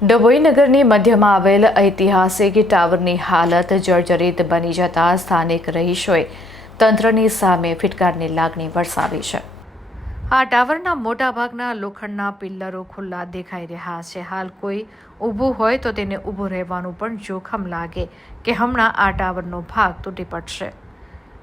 ડભોઈ નગરની મધ્યમાં આવેલ ઐતિહાસિક ટાવરની હાલત જર્જરિત બની જતા સ્થાનિક રહીશોએ તંત્રની સામે ફિટકારની લાગણી વરસાવી છે। આ ટાવરના મોટાભાગના લોખંડના પિલ્લરો ખુલ્લા દેખાઈ રહ્યા છે। હાલ કોઈ ઊભું હોય તો તેને ઊભું રહેવાનું પણ જોખમ લાગે કે હમણાં આ ટાવરનો ભાગ તૂટી પડશે।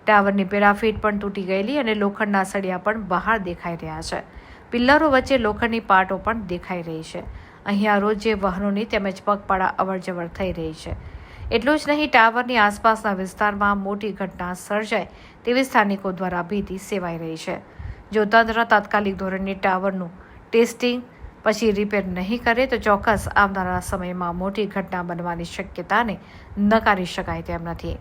ટાવરની પેરાફીટ પણ તૂટી ગયેલી અને લોખંડના સળિયા પણ બહાર દેખાઈ રહ્યા છે। પિલ્લરો વચ્ચે લોખંડની પાટો પણ દેખાઈ રહી છે। અહીંયા રોજે વાહનોની તેમજ પગપાળા અવરજવર થઈ રહી છે। એટલું જ નહીં, ટાવરની આસપાસના વિસ્તારમાં મોટી ઘટના સર્જાય તેવી સ્થાનિકો દ્વારા ભીતિ સેવાઈ રહી છે। જો તંત્ર તાત્કાલિક ધોરણે ટાવરનું ટેસ્ટિંગ પછી રિપેર નહીં કરે તો ચોક્કસ આવનારા સમયમાં મોટી ઘટના બનવાની શક્યતાને નકારી શકાય તેમ નથી।